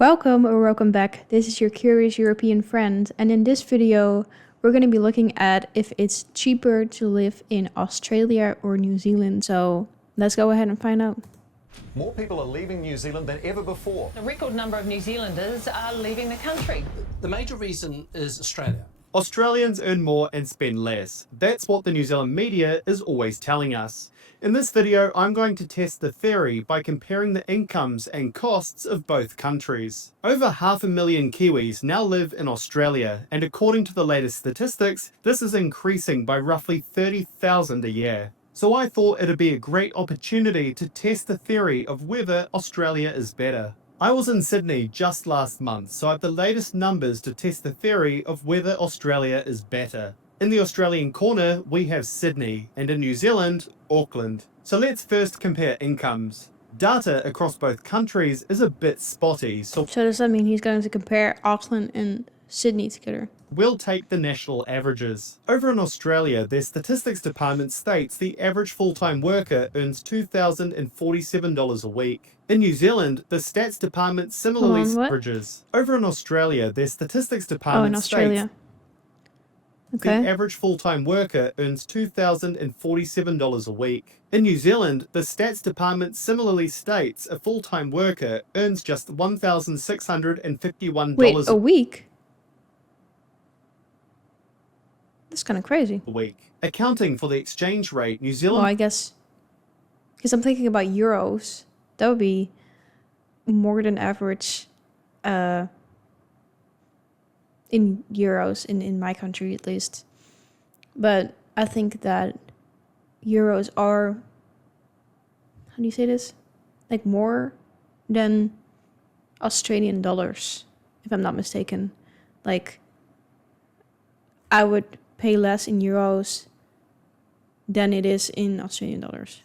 Welcome or welcome back. This is your curious European friend, and in this video we're going to be looking at if it's cheaper to live in Australia or New Zealand. So let's go ahead and find out. More people are leaving New Zealand than ever before. A record number of New Zealanders are leaving the country. The major reason is Australia. Australians earn more and spend less. That's what the New Zealand media is always telling us. In this video, I'm going to test the theory by comparing the incomes and costs of both countries. Over 500,000 Kiwis now live in Australia, and according to the latest statistics, this is increasing by roughly 30,000 a year. So I thought it'd be a great opportunity to test the theory of whether Australia is better. I was in Sydney just last month, so I have the latest numbers to test the theory of whether Australia is better. In the Australian corner, we have Sydney, and in New Zealand, Auckland. So let's first compare incomes. Data across both countries is a bit spotty, so does that mean he's going to compare Auckland and Sydney together? we'll take the national averages. Over in Australia, their statistics department states the average full-time worker earns $2,047 a week. In New Zealand, the stats department similarly averages. Over in Australia, their statistics department states the average full-time worker earns $2,047 a week. In New Zealand, the stats department similarly states a full-time worker earns just $1,651 Wait, a week? That's kind of crazy. a week. Accounting for the exchange rate, New Zealand... Well, I guess, because I'm thinking about euros. That would be more than average in euros in my country at least. But I think that euros are, how do you say this? Like more than Australian dollars, if I'm not mistaken. Like, I would pay less in euros than it is in Australian dollars.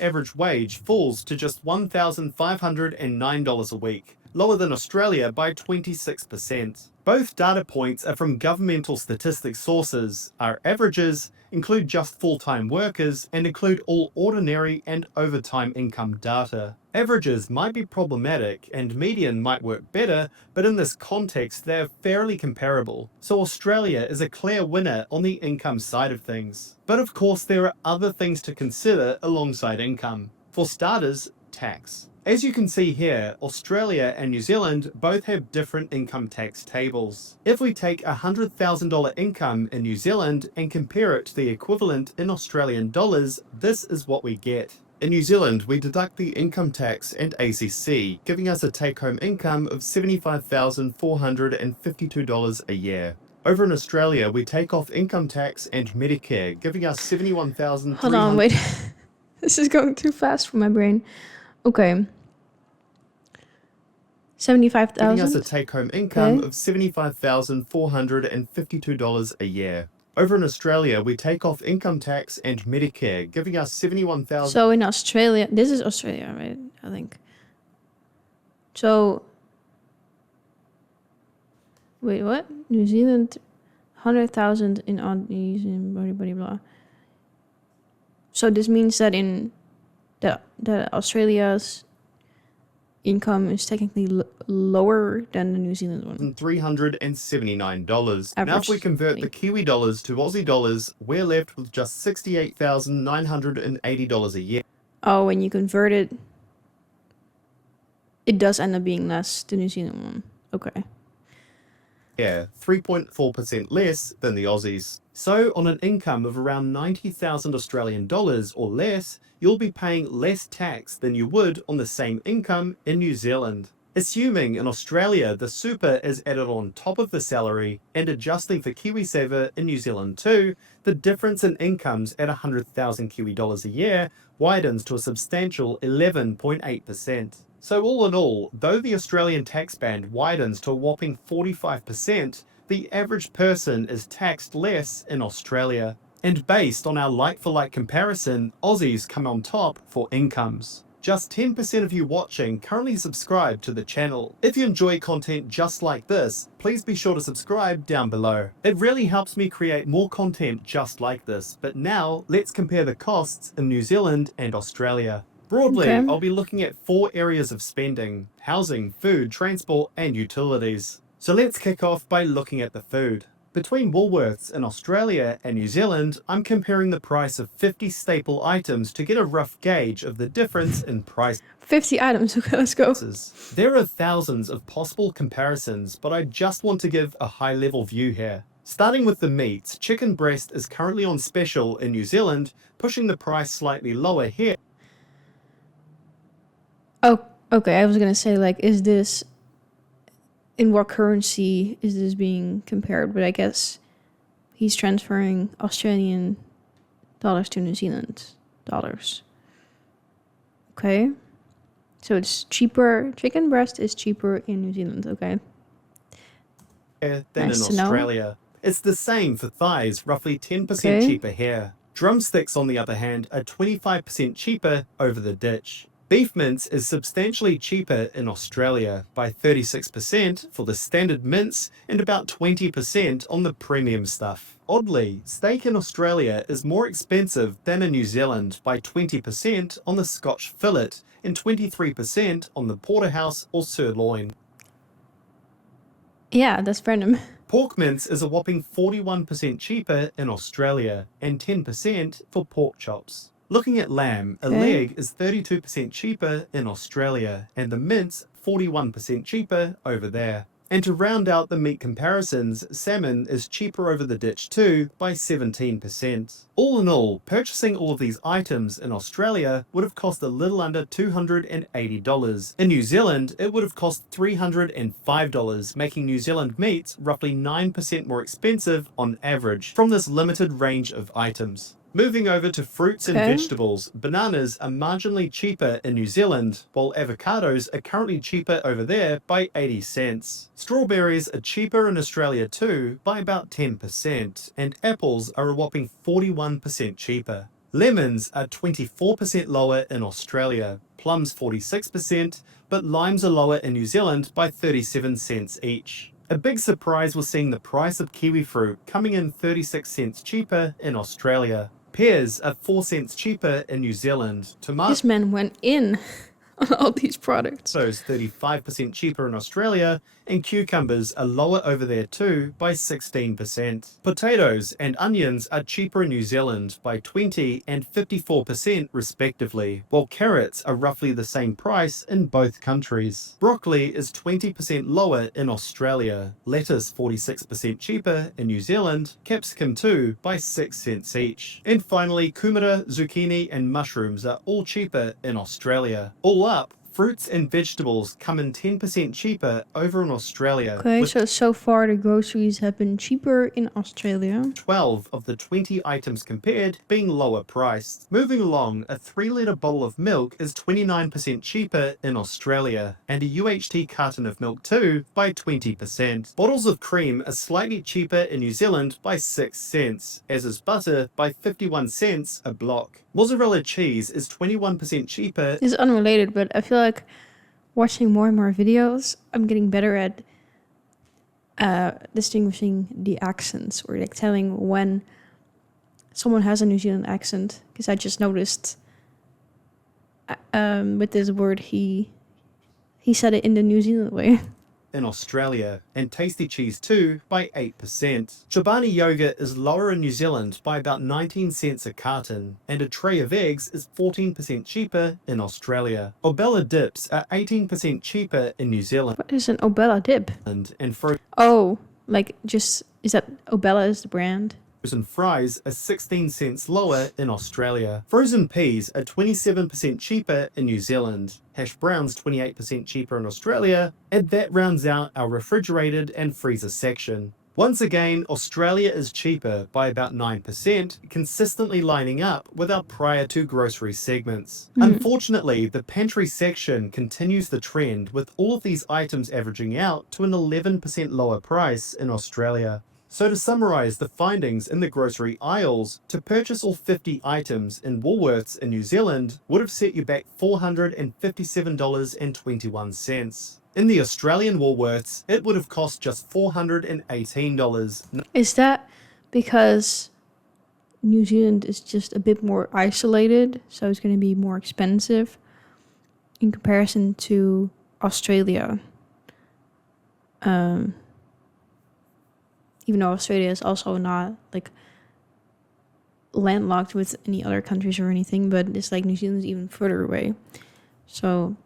average wage falls to just $1,509 a week, lower than Australia by 26%. Both data points are from governmental statistics sources. Our averages include just full-time workers and include all ordinary and overtime income data. Averages might be problematic and median might work better, but in this context they're fairly comparable. So Australia is a clear winner on the income side of things. But of course there are other things to consider alongside income. For starters, tax. As you can see here, Australia and New Zealand both have different income tax tables. If we take a $100,000 income in New Zealand and compare it to the equivalent in Australian dollars, this is what we get. In New Zealand, we deduct the income tax and ACC, giving us a take-home income of $75,452 a year. Over in Australia, we take off income tax and Medicare, giving us $71,300. Hold on, wait. This is going too fast for my brain. Okay. 75,000. Giving us a take-home income of $75,452 a year. Over in Australia, we take off income tax and Medicare, giving us $71,000. So in Australia, this is Australia, right? I think. So, wait, what? New Zealand, 100,000 in Aussies and blah, blah, blah. So this means that in the Australia's income is technically lower than the New Zealand one. $379. Now if we Average, convert the Kiwi dollars to Aussie dollars, we're left with just $68,980 a year. Oh, when you convert it, it does end up being less, the New Zealand one. Okay. Yeah, 3.4% less than the Aussies. So on an income of around 90,000 Australian dollars or less, you'll be paying less tax than you would on the same income in New Zealand. Assuming in Australia the super is added on top of the salary and adjusting for KiwiSaver in New Zealand too, the difference in incomes at 100,000 Kiwi dollars a year widens to a substantial 11.8%. So all in all, though the Australian tax band widens to a whopping 45%, the average person is taxed less in Australia. And based on our like-for-like comparison, Aussies come on top for incomes. Just 10% of you watching currently subscribe to the channel. If you enjoy content just like this, please be sure to subscribe down below. It really helps me create more content just like this. But now, let's compare the costs in New Zealand and Australia. Broadly, Okay. I'll be looking at 4 areas of spending: housing, food, transport, and utilities. So let's kick off by looking at the food. Between Woolworths in Australia and New Zealand, I'm comparing the price of 50 staple items to get a rough gauge of the difference in price. 50 items. Okay, let's go. There are thousands of possible comparisons, but I just want to give a high-level view here. Starting with the meats, chicken breast is currently on special in New Zealand, pushing the price slightly lower here. Oh, okay. I was gonna say, like, is this in what currency is this being compared? But I guess he's transferring Australian dollars to New Zealand dollars. Okay. So it's cheaper. Chicken breast is cheaper in New Zealand. Okay. Than Nice in to know. Australia. It's the same for thighs, roughly 10% Okay. cheaper here. Drumsticks, on the other hand, are 25% cheaper over the ditch. Beef mince is substantially cheaper in Australia by 36% for the standard mince and about 20% on the premium stuff. Oddly, steak in Australia is more expensive than in New Zealand by 20% on the Scotch fillet and 23% on the porterhouse or sirloin. Yeah, that's random. Pork mince is a whopping 41% cheaper in Australia and 10% for pork chops. Looking at lamb, a Okay. leg is 32% cheaper in Australia and the mince 41% cheaper over there. And to round out the meat comparisons, salmon is cheaper over the ditch too by 17%. All in all, purchasing all of these items in Australia would have cost a little under $280. In New Zealand, it would have cost $305, making New Zealand meats roughly 9% more expensive on average from this limited range of items. Moving over to fruits and Okay. vegetables, bananas are marginally cheaper in New Zealand, while avocados are currently cheaper over there by 80 cents. Strawberries are cheaper in Australia too by about 10%, and apples are a whopping 41% cheaper. Lemons are 24% lower in Australia, plums 46%, but limes are lower in New Zealand by 37 cents each. A big surprise was seeing the price of kiwi fruit coming in 36 cents cheaper in Australia. Pears are 4 cents cheaper in New Zealand. This man went in on all these products. Tomatoes 35% cheaper in Australia, and cucumbers are lower over there too by 16%. Potatoes and onions are cheaper in New Zealand by 20 and 54% respectively, while carrots are roughly the same price in both countries. Broccoli is 20% lower in Australia, lettuce 46% cheaper in New Zealand, capsicum too by 6 cents each. And finally, kumara, zucchini and mushrooms are all cheaper in Australia. All up, fruits and vegetables come in 10% cheaper over in Australia, Okay, with so far the groceries have been cheaper in Australia. 12 of the 20 items compared being lower priced. Moving along, a 3-litre bowl of milk is 29% cheaper in Australia, and a UHT carton of milk too by 20%. Bottles of cream are slightly cheaper in New Zealand by 6 cents, as is butter by 51 cents a block. Mozzarella cheese is 21% cheaper. It's unrelated, but I feel like watching more and more videos, I'm getting better at distinguishing the accents, or like telling when someone has a New Zealand accent. Because I just noticed with this word, he said it in the New Zealand way. In Australia, and tasty cheese too by 8%. Chobani yogurt is lower in New Zealand by about 19 cents a carton, and a tray of eggs is 14% cheaper in Australia. Obella dips are 18% cheaper in New Zealand What is an Obella dip? and frozen Oh, like just, is that Obella is the brand? fries are 16 cents lower in Australia. Frozen peas are 27% cheaper in New Zealand. Hash browns 28% cheaper in Australia, and that rounds out our refrigerated and freezer section. Once again, Australia is cheaper by about 9%, consistently lining up with our prior two grocery segments. Unfortunately, the pantry section continues the trend, with all of these items averaging out to an 11% lower price in Australia. So to summarize the findings in the grocery aisles, to purchase all 50 items in Woolworths in New Zealand would have set you back $457.21. In the Australian Woolworths, it would have cost just $418. Is that because New Zealand is just a bit more isolated, so it's going to be more expensive in comparison to Australia. Even though Australia is also not like landlocked with any other countries or anything, but it's like New Zealand's even further away. So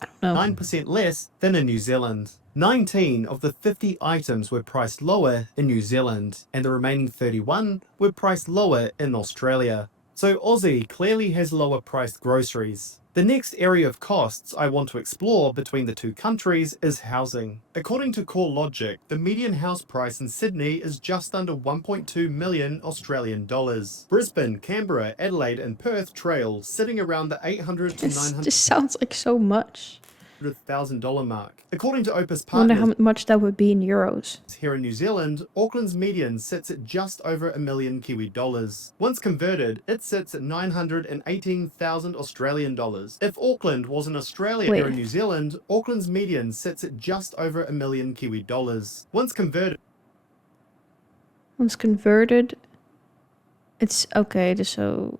I don't know. 9% less than in New Zealand. 19 of the 50 items were priced lower in New Zealand, and the remaining 31 were priced lower in Australia. So Aussie clearly has lower priced groceries. The next area of costs I want to explore between the two countries is housing. According to CoreLogic, the median house price in Sydney is just under 1.2 million Australian dollars. Brisbane, Canberra, Adelaide and Perth trail, sitting around the 800 to This 900 just sounds like so much. $100,000 mark. According to Opus I wonder Partners, how much that would be in euros. here in New Zealand, Auckland's median sits at just over $1 million Kiwi dollars. Once converted, it sits at 918,000 Australian dollars. If Auckland was in Australia here in New Zealand, Auckland's median sits at just over $1 million Kiwi dollars. Once converted, it's okay. So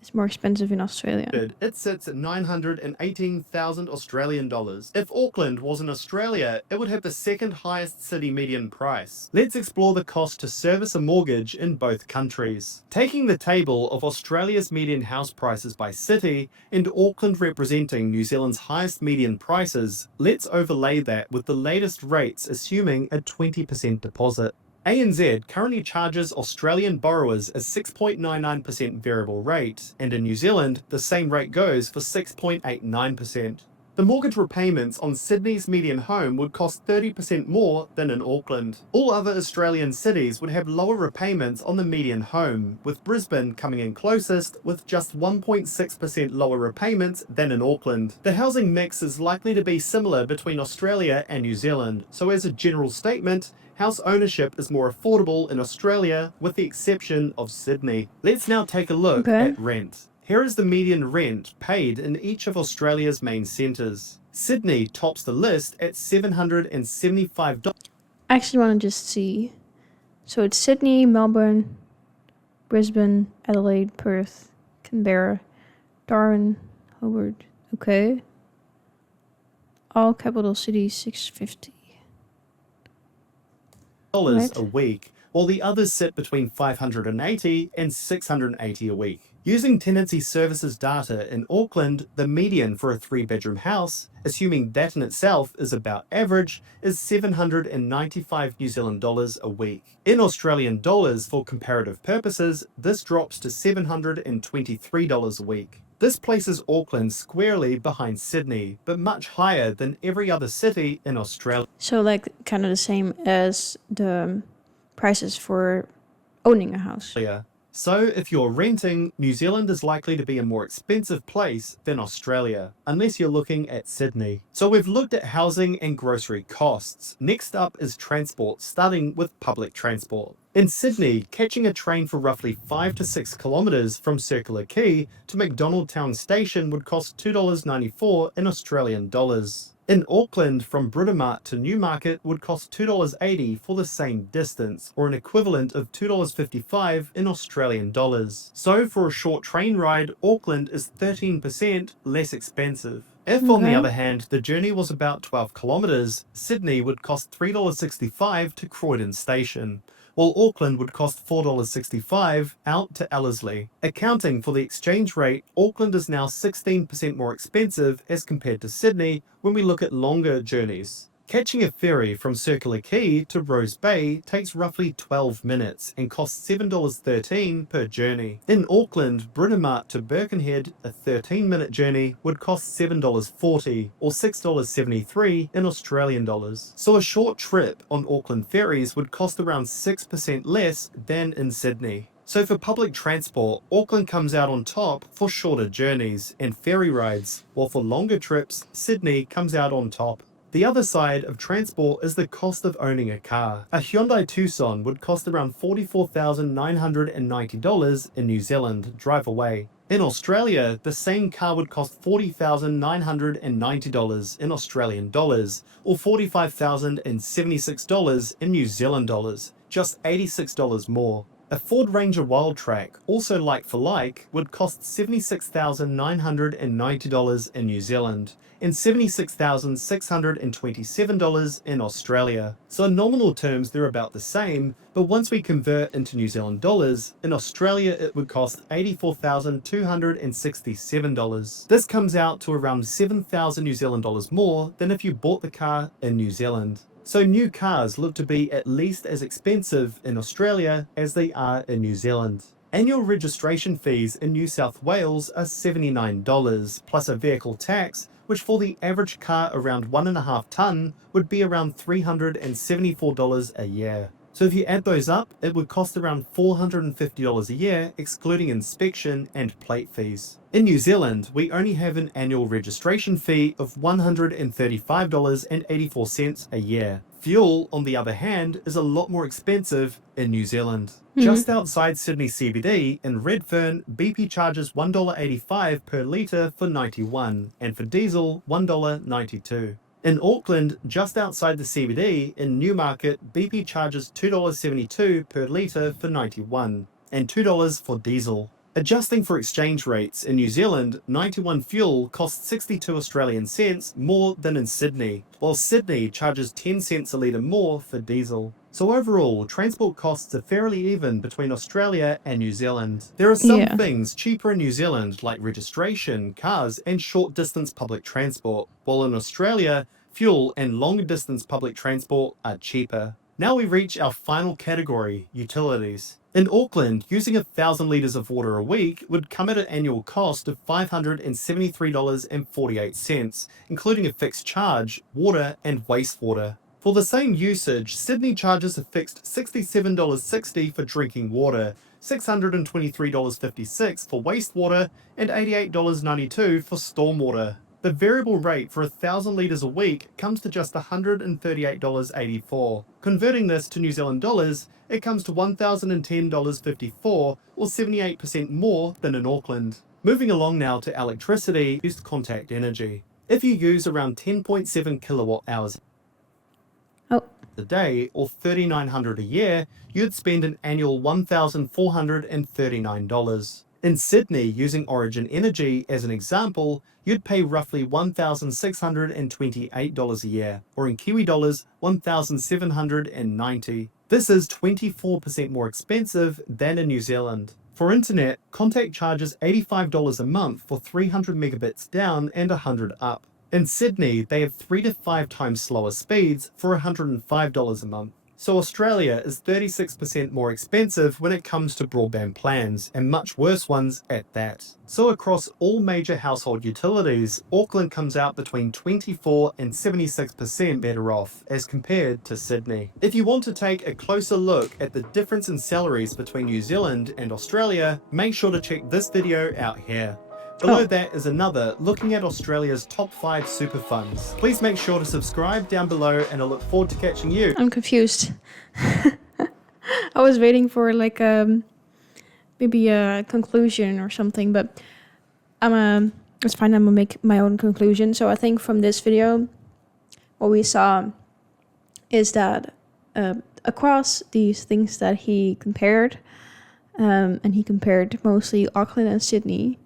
it's more expensive in Australia. it sits at 918,000 Australian dollars. If Auckland was in Australia, it would have the second highest city median price. Let's explore the cost to service a mortgage in both countries. Taking the table of Australia's median house prices by city and Auckland representing New Zealand's highest median prices, let's overlay that with the latest rates assuming a 20% deposit. ANZ currently charges Australian borrowers a 6.99% variable rate, and in New Zealand, the same rate goes for 6.89%. The mortgage repayments on Sydney's median home would cost 30% more than in Auckland. All other Australian cities would have lower repayments on the median home, with Brisbane coming in closest with just 1.6% lower repayments than in Auckland. The housing mix is likely to be similar between Australia and New Zealand, so as a general statement, house ownership is more affordable in Australia with the exception of Sydney. Let's now take a look at rent. Here is the median rent paid in each of Australia's main centres. Sydney tops the list at $775. I actually want to just see. So it's Sydney, Melbourne, Brisbane, Adelaide, Perth, Canberra, Darwin, Hobart. Okay. All capital cities, $650. A week, while the others sit between $580 and $680 a week. Using tenancy services data in Auckland, the median for a 3-bedroom house, assuming that in itself is about average, is 795 New Zealand dollars a week. In Australian dollars for comparative purposes, this drops to $723 a week. This places Auckland squarely behind Sydney, but much higher than every other city in Australia. So like kind of the same as the prices for owning a house. So if you're renting, New Zealand is likely to be a more expensive place than Australia, unless you're looking at Sydney. So we've looked at housing and grocery costs. Next up is transport, starting with public transport. In Sydney, catching a train for roughly 5 to 6 kilometres from Circular Quay to McDonald Town Station would cost $2.94 in Australian dollars. In Auckland, from Britomart to Newmarket would cost $2.80 for the same distance, or an equivalent of $2.55 in Australian dollars. So for a short train ride, Auckland is 13% less expensive. If, on the other hand, the journey was about 12 kilometres, Sydney would cost $3.65 to Croydon Station, while Auckland would cost $4.65 out to Ellerslie. Accounting for the exchange rate, Auckland is now 16% more expensive as compared to Sydney when we look at longer journeys. Catching a ferry from Circular Quay to Rose Bay takes roughly 12 minutes and costs $7.13 per journey. In Auckland, Britomart to Birkenhead, a 13-minute journey, would cost $7.40 or $6.73 in Australian dollars. So a short trip on Auckland ferries would cost around 6% less than in Sydney. So for public transport, Auckland comes out on top for shorter journeys and ferry rides, while for longer trips, Sydney comes out on top. The other side of transport is the cost of owning a car. A Hyundai Tucson would cost around $44,990 in New Zealand drive away. In Australia, the same car would cost $40,990 in Australian dollars, or $45,076 in New Zealand dollars, just $86 more. A Ford Ranger Wildtrak, also like for like, would cost $76,990 in New Zealand and $76,627 in Australia. So in nominal terms, they're about the same, but once we convert into New Zealand dollars, in Australia it would cost $84,267. This comes out to around 7,000 New Zealand dollars more than if you bought the car in New Zealand. So new cars look to be at least as expensive in Australia as they are in New Zealand. Annual registration fees in New South Wales are $79, plus a vehicle tax, which for the average car around 1.5 tonne would be around $374 a year. So if you add those up, it would cost around $450 a year, excluding inspection and plate fees. In New Zealand, we only have an annual registration fee of $135.84 a year. Fuel, on the other hand, is a lot more expensive in New Zealand. Just outside Sydney CBD, in Redfern, BP charges $1.85 per litre for 91, and for diesel, $1.92. In Auckland, just outside the CBD, in Newmarket, BP charges $2.72 per litre for 91, and $2 for diesel. Adjusting for exchange rates, in New Zealand, 91 fuel costs 62 Australian cents more than in Sydney, while Sydney charges 10 cents a litre more for diesel. So overall, transport costs are fairly even between Australia and New Zealand. There are some things cheaper in New Zealand, like registration, cars, and short-distance public transport, while in Australia, fuel and long-distance public transport are cheaper. Now we reach our final category, utilities. In Auckland, using 1,000 litres of water a week would come at an annual cost of $573.48, including a fixed charge, water and wastewater. For the same usage, Sydney charges a fixed $67.60 for drinking water, $623.56 for wastewater, and $88.92 for stormwater. The variable rate for 1,000 litres a week comes to just $138.84. Converting this to New Zealand dollars, it comes to $1,010.54, or 78% more than in Auckland. Moving along now to electricity, used contact energy. If you use around 10.7 kilowatt hours a day, or $3,900 a year, you'd spend an annual $1,439. In Sydney, using Origin Energy as an example, you'd pay roughly $1,628 a year, or in Kiwi dollars, $1,790. This is 24% more expensive than in New Zealand. For internet, Contact charges $85 a month for 300 megabits down and 100 up. In Sydney, they have 3 to 5 times slower speeds for $105 a month. So Australia is 36% more expensive when it comes to broadband plans, and much worse ones at that. So across all major household utilities, Auckland comes out between 24 and 76% better off as compared to Sydney. If you want to take a closer look at the difference in salaries between New Zealand and Australia, make sure to check this video out here. Below that is another looking at Australia's top 5 super funds. Please make sure to subscribe down below, and I look forward to catching you. I'm confused. I was waiting for like maybe a conclusion or something, but it's fine. I'm gonna make my own conclusion. So I think from this video, what we saw is that across these things that he compared, and he compared mostly Auckland and Sydney.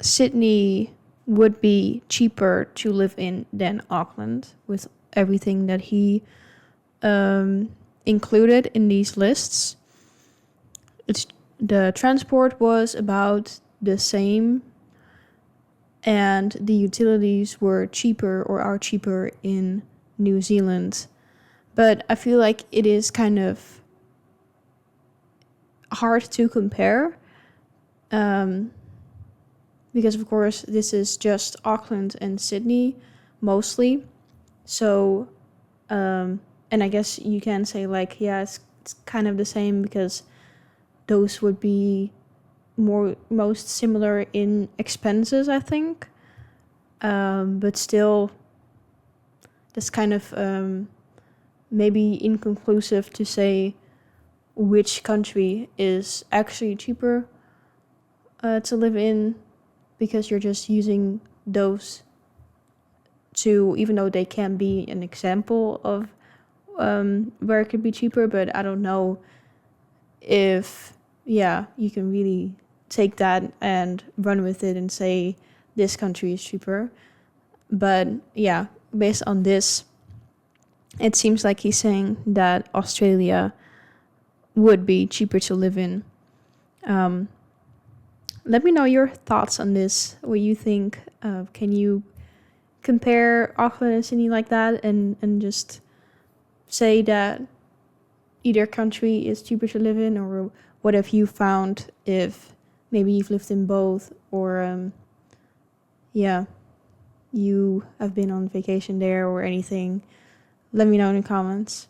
Sydney would be cheaper to live in than Auckland, with everything that he included in these lists. The transport was about the same, and the utilities were cheaper or are cheaper in New Zealand. But I feel like it is kind of hard to compare, because of course this is just Auckland and Sydney mostly. So and I guess you can say like, yeah, it's kind of the same because those would be most similar in expenses, I think, but still that's kind of maybe inconclusive to say which country is actually cheaper to live in, because you're just using those two, even though they can be an example of where it could be cheaper. But I don't know if, you can really take that and run with it and say this country is cheaper. But yeah, based on this, it seems like he's saying that Australia would be cheaper to live in. Let me know your thoughts on this. What you think? Can you compare Auckland and Sydney like that, and just say that either country is cheaper to live in? Or what have you found if maybe you've lived in both, or you have been on vacation there or anything? Let me know in the comments.